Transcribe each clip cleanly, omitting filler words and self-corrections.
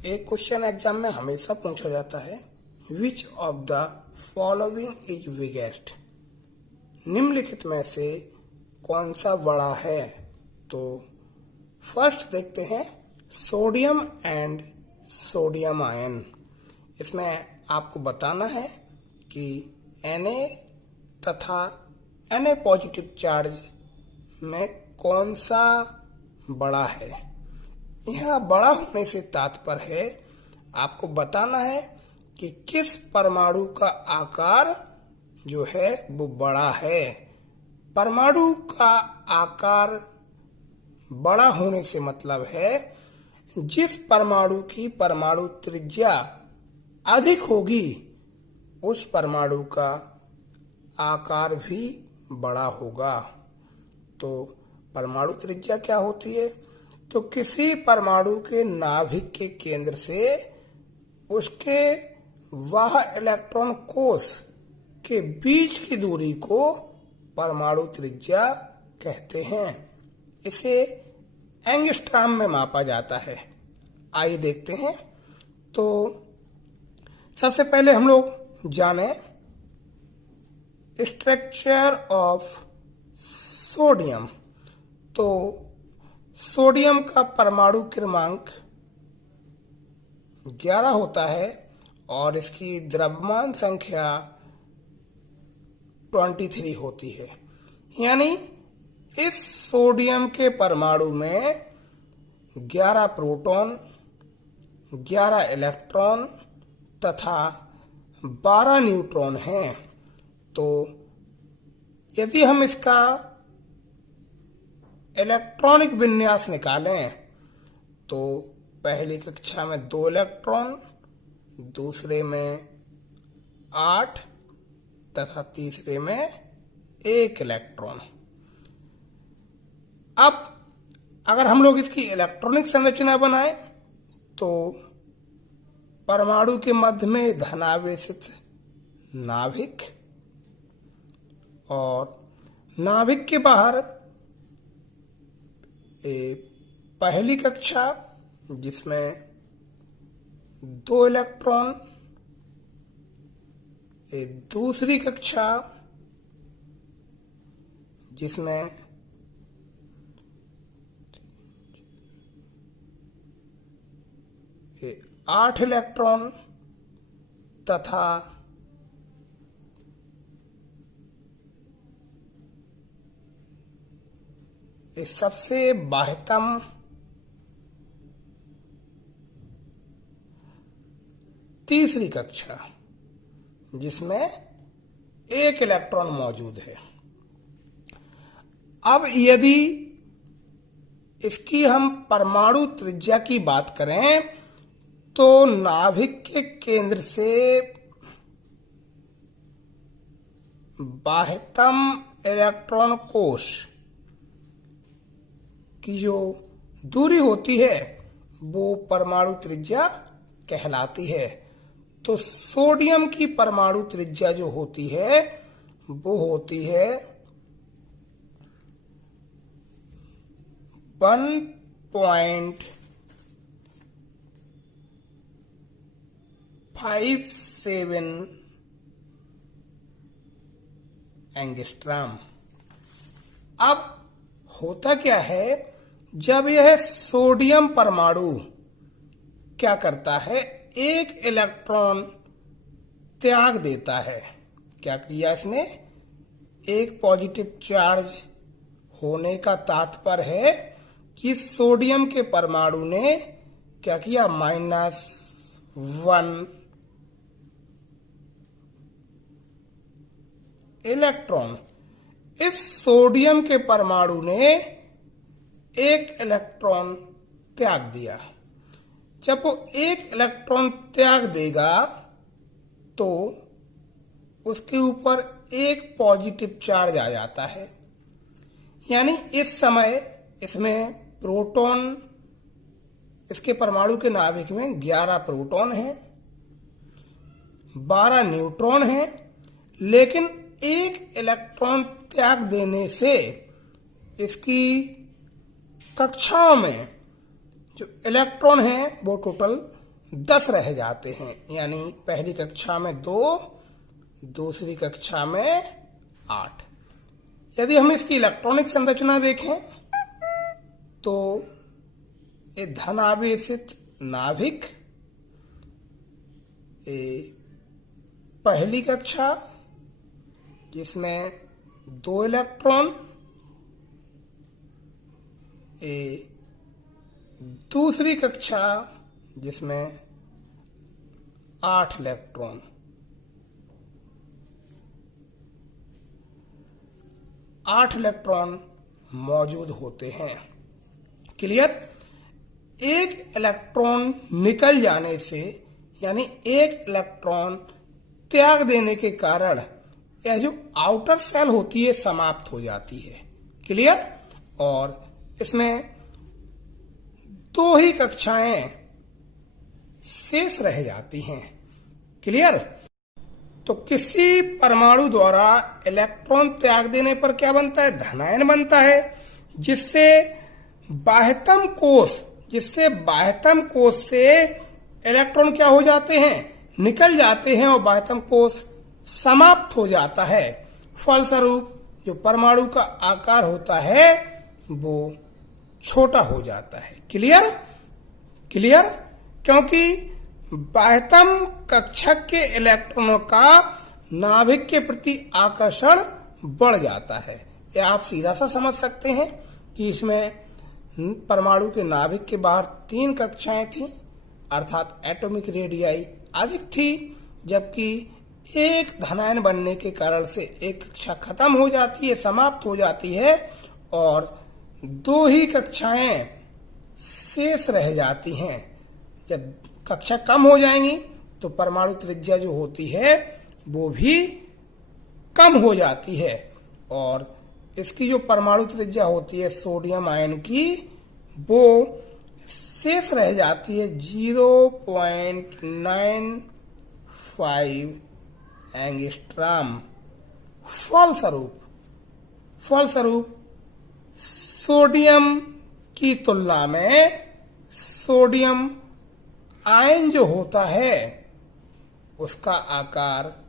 एक question exam में हमेशा पूछा जाता है, which of the following is biggest. निम्नलिखित में से कौन सा बड़ा है। तो फर्स्ट देखते हैं सोडियम एंड सोडियम आयन। इसमें आपको बताना है कि Na तथा Na पॉजिटिव चार्ज में कौन सा बड़ा है। यह बड़ा होने से तात्पर्य है आपको बताना है कि किस परमाणु का आकार जो है वो बड़ा है। परमाणु का आकार बड़ा होने से मतलब है जिस परमाणु की परमाणु त्रिज्या अधिक होगी उस परमाणु का आकार भी बड़ा होगा। तो परमाणु त्रिज्या क्या होती है? तो किसी परमाणु के नाभिक के केंद्र से उसके वह इलेक्ट्रॉन कोष के बीच की दूरी को परमाणु त्रिज्या कहते हैं। इसे एंगस्ट्रॉम में मापा जाता है। आइए देखते हैं। तो सबसे पहले हम लोग जाने स्ट्रक्चर ऑफ सोडियम। तो सोडियम का परमाणु क्रमांक 11 होता है और इसकी द्रव्यमान संख्या 23 होती है। यानी इस सोडियम के परमाणु में 11 प्रोटॉन, 11 इलेक्ट्रॉन तथा 12 न्यूट्रॉन हैं। तो यदि हम इसका इलेक्ट्रॉनिक विन्यास निकालें तो पहली कक्षा में 2 इलेक्ट्रॉन, दूसरे में 8 तथा तीसरे में 1 इलेक्ट्रॉन। अब अगर हम लोग इसकी इलेक्ट्रॉनिक संरचना बनाएं तो परमाणु के मध्य में धनावेशित नाभिक और नाभिक के बाहर पहली कक्षा जिसमें 2 इलेक्ट्रॉन, दूसरी कक्षा जिसमें 8 इलेक्ट्रॉन तथा सबसे बाह्यतम तीसरी कक्षा जिसमें 1 इलेक्ट्रॉन मौजूद है। अब यदि इसकी हम परमाणु त्रिज्या की बात करें तो नाभिक के केंद्र से बाह्यतम इलेक्ट्रॉन कोष की जो दूरी होती है वो परमाणु त्रिज्या कहलाती है। तो सोडियम की परमाणु त्रिज्या जो होती है वो होती है 1.57 एंगस्ट्रॉम। अब होता क्या है, जब यह सोडियम परमाणु क्या करता है, 1 इलेक्ट्रॉन त्याग देता है। क्या किया इसने? एक पॉजिटिव चार्ज होने का तात्पर्य है कि सोडियम के परमाणु ने क्या किया, -1 इलेक्ट्रॉन। इस सोडियम के परमाणु ने 1 इलेक्ट्रॉन त्याग दिया। जब वो 1 इलेक्ट्रॉन त्याग देगा तो उसके ऊपर एक पॉजिटिव चार्ज आ जाता है। यानी इस समय इसमें प्रोटॉन, इसके परमाणु के नाभिक में 11 प्रोटॉन हैं, 12 न्यूट्रॉन हैं, लेकिन 1 इलेक्ट्रॉन त्याग देने से इसकी कक्षाओं में जो इलेक्ट्रॉन हैं वो टोटल 10 रह जाते हैं, यानी पहली कक्षा में 2, दूसरी कक्षा में 8। यदि हम इसकी इलेक्ट्रॉनिक संरचना देखें तो ये धनावेशित नाभिक, पहली कक्षा जिसमें 2 इलेक्ट्रॉन, दूसरी कक्षा जिसमें 8 इलेक्ट्रॉन। 8 इलेक्ट्रॉन मौजूद होते हैं। क्लियर? एक इलेक्ट्रॉन निकल जाने से, यानी एक इलेक्ट्रॉन त्याग देने के कारण यह जो आउटर सेल होती है समाप्त हो जाती है। क्लियर? और इसमें 2 ही कक्षाएं शेष रह जाती हैं। क्लियर? तो किसी परमाणु द्वारा इलेक्ट्रॉन त्याग देने पर क्या बनता है? धनायन बनता है, जिससे बाह्यतम कोश से इलेक्ट्रॉन क्या हो जाते हैं? निकल जाते हैं और बाह्यतम कोश समाप्त हो जाता है। फलस्वरूप जो परमाणु का आकार होता है वो छोटा हो जाता है। क्लियर? क्योंकि बाह्यतम कक्षक के इलेक्ट्रॉनों का नाभिक के प्रति आकर्षण बढ़ जाता है। यह आप सीधा सा समझ सकते हैं कि इसमें परमाणु के नाभिक के बाहर 3 कक्षाएं थी, अर्थात एटॉमिक रेडियाई अधिक थी, जबकि एक धनायन बनने के कारण से एक कक्षा खत्म हो जाती है, समाप्त हो जाती है और 2 ही कक्षाएं शेष रह जाती हैं। जब कक्षा कम हो जाएंगी तो परमाणु त्रिज्या जो होती है वो भी कम हो जाती है और इसकी जो परमाणु त्रिज्या होती है सोडियम आयन की, वो शेष रह जाती है 0.95 एंगस्ट्रॉम। फलस्वरूप सोडियम की तुलना में सोडियम आयन जो होता है उसका आकार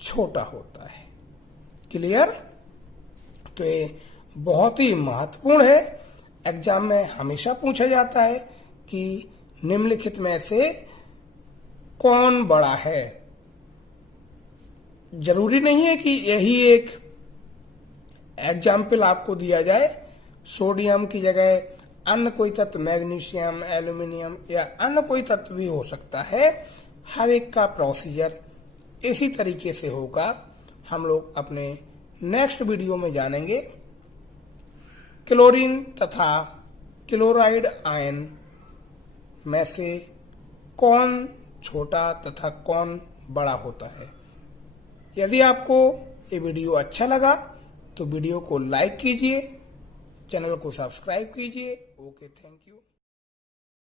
छोटा होता है। क्लियर? तो ये बहुत ही महत्वपूर्ण है। एग्जाम में हमेशा पूछा जाता है कि निम्नलिखित में से कौन बड़ा है। जरूरी नहीं है कि यही एक एग्जाम्पल आपको दिया जाए। सोडियम की जगह अन्य कोई तत्व, मैग्नीशियम, एल्यूमिनियम या अन्य कोई तत्व भी हो सकता है। हर एक का प्रोसीजर इसी तरीके से होगा। हम लोग अपने नेक्स्ट वीडियो में जानेंगे क्लोरीन तथा क्लोराइड आयन में से कौन छोटा तथा कौन बड़ा होता है। यदि आपको ये वीडियो अच्छा लगा तो वीडियो को लाइक कीजिए, चैनल को सब्सक्राइब कीजिए। Okay, thank you.